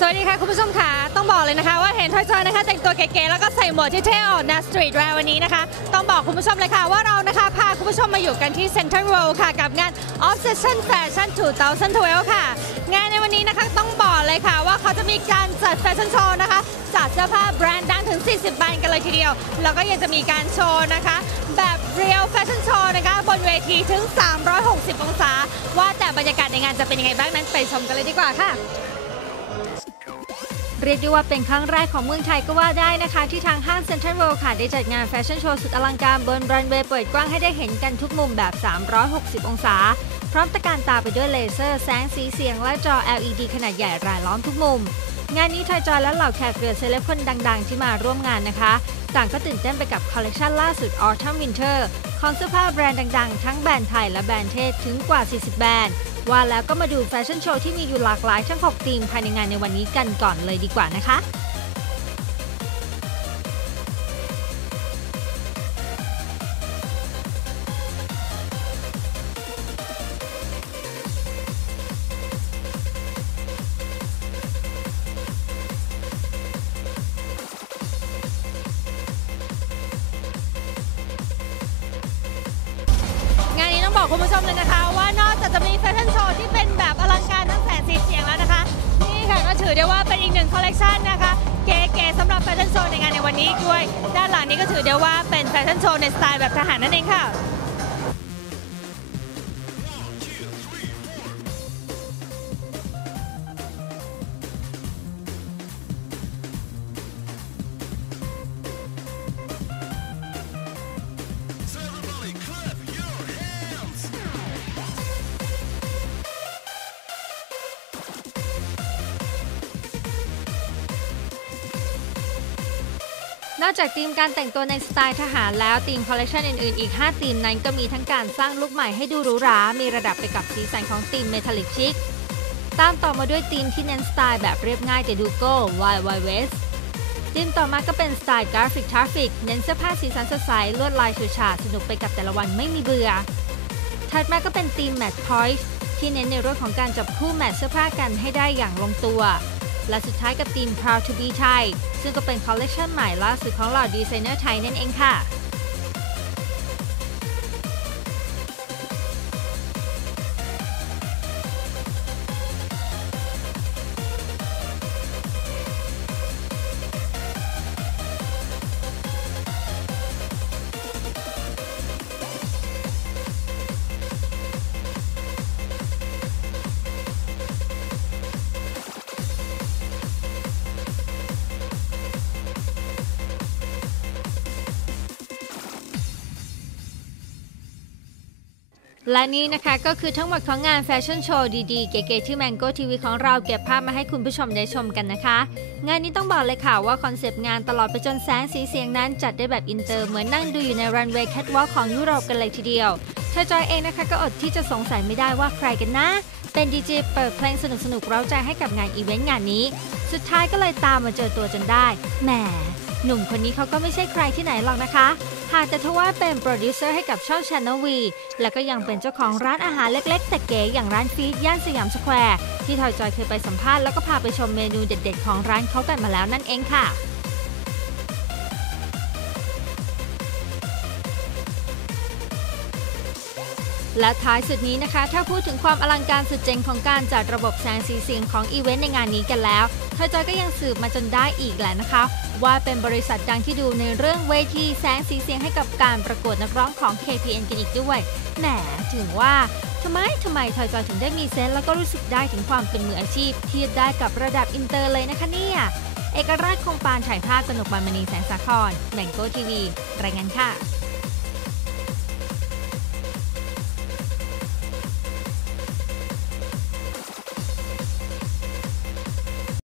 สวัสดีค่ะ คุณผู้ชมค่ะ ต้องบอกเลยนะคะ ว่าเห็นทอยจอยนะคะ แต่งตัวเก๋ๆแล้วก็ใส่หมวกที่เท่ออกนะสตรีทแวร์วันนี้นะคะ ต้องบอกคุณผู้ชมเลยค่ะ ว่าเรานะคะ พาคุณผู้ชมมาอยู่กันที่ Central World ค่ะ กับงาน Obsession Fashion 2012 ค่ะ งานในวันนี้นะคะต้องบอกเลยค่ะ ว่าเขาจะมีการจัดแฟชั่นโชว์นะคะจัดเสื้อผ้าแบรนด์ดังถึง 40แบรนด์กันเลยทีเดียว แล้วก็ยังจะมีการโชว์นะคะ แบบ Real Fashion Show นะคะ บนเวทีถึง 360 องศา ว่าแต่บรรยากาศในงานจะเป็นยังไงบ้างนั้นไปชมกันเลยดีกว่าค่ะ เรียกได้ว่าเป็นครั้งแรกของเมืองไทยก็ว่าได้นะคะ ที่ทางห้างเซ็นทรัลเวิลด์ค่ะ ได้จัดงานแฟชั่นโชว์สุดอลังการบนรันเวย์เปิดกว้างให้ได้เห็นกันทุกมุมแบบ 360 องศา พร้อมตะการตาไปด้วยเลเซอร์แสงสีเสียงและจอ LED ขนาดใหญ่รายล้อมทุกมุม งานนี้ทอยจอยและเหล่าแขกเรือเซเลบคนดัง ๆ ที่มาร่วมงานนะคะ ต่างก็ตื่นเต้นไปกับคอลเลกชันล่าสุด Autumn Winter ของเสื้อผ้าแบรนด์ดัง ๆ ทั้งแบรนด์ไทยและแบรนด์เทศถึงกว่า 40 แบรนด์ ว่าแล้วก็มาดูแฟชั่นโชว์ที่มีอยู่หลากหลายทั้ง6ธีมภายในงานในวันนี้กันก่อนเลยดีกว่านะคะงานนี้ต้องบอกคุณผู้ชมเลยนะคะว่านอก จากจะมีแฟชั่นโชว์ที่เป็นแบบอลังการทั้งแสงสีเสียงแล้วนะคะ นี่ค่ะก็ถือได้ว่าเป็นอีกหนึ่งคอลเลกชันนะคะเก๋ๆสำหรับแฟชั่นโชว์ในงานในวันนี้ด้วย ด้านหลังนี้ก็ถือได้ว่าเป็นแฟชั่นโชว์ในสไตล์แบบทหารนั่นเองค่ะ นอกจากธีมการแต่งตัวในสไตล์ทหารแล้วธีมคอลเลคชันอื่นๆ อีก 5 ธีมนั้นก็มีทั้งการสร้างลุคใหม่ให้ดูหรูหรา มีระดับไปกับสีสันของธีมเมทัลลิกชิค ตามต่อมาด้วยธีมที่เน้นสไตล์แบบเรียบง่ายแต่ดูโก้ Wild Wild West ธีมต่อมาก็เป็นสไตล์กราฟิกทราฟิก เน้นเสื้อผ้าสีสันสดใส ลวดลายฉูดฉาดสนุกไปกับแต่ละวันไม่มีเบื่อ ถัดมาก็เป็นธีม Match Point ที่เน้นในเรื่องของการจับคู่แมทเสื้อผ้ากันให้ได้อย่างลงตัว และสุดท้ายกับธีม Proud to be Thai ซึ่งก็เป็นคอลเลคชันใหม่ล่าสุดของเหล่าดีไซเนอร์ไทยนั่นเองค่ะ และนี่นะคะก็คือทั้งหมดของงานแฟชั่นโชว์ดีๆ เก๋ๆที่ Mango TV ของเราเก็บภาพมาให้คุณผู้ชมได้ชมกันนะคะ งานนี้ต้องบอกเลยค่ะว่าคอนเซปต์งานตลอดไปจนแสงสีเสียงนั้นจัดได้แบบอินเตอร์เหมือนนั่งดูอยู่ในรันเวย์แคทวอล์กของยุโรปกันเลยทีเดียวเธอจอยเองนะคะก็อดที่จะสงสัยไม่ได้ว่าใครกันนะ เป็นดีเจเปิดเพลงสนุกๆเร้าใจให้กับงานอีเวนต์งานนี้ สุดท้ายก็เลยตามมาเจอตัวจนได้แหมหนุ่มคนนี้เขาก็ไม่ใช่ใครที่ไหนหรอกนะคะ หากแต่ทว่าเป็นโปรดิวเซอร์ให้กับช่องชาแนลวี และก็ยังเป็นเจ้าของร้านอาหารเล็ก ๆ แต่เก๋อย่างร้านฟีดย่านสยามสแควร์ที่ทอยจอยเคยไปสัมภาษณ์แล้วก็พาไปชมเมนูเด็ด ๆ ของร้านเขากันมาแล้วนั่นเองค่ะ และท้ายสุดนี้นะคะ ถ้าพูดถึงความอลังการสุดเจ๋งของการจัดระบบแสงสีเสียงของอีเวนต์ในงานนี้กันแล้วทอยจอยก็ยังสืบมาจนได้อีกแหละนะคะ ว่าเป็นบริษัทดังที่ดูในเรื่องเวทีแสงสีเสียงให้กับการประกวดนักร้องของ KPN กันอีกด้วยแหมถึงว่าทำไมทำไมทอยจอยถึงได้มีเซนส์แล้วก็รู้สึกได้ถึงความเป็นมืออาชีพเทียบได้กับระดับอินเตอร์เลยนะคะเนี่ยเอกราชคงปานถ่ายภาพกนกบานมณีแสงสาครแมงโก้ทีวี รายงานค่ะ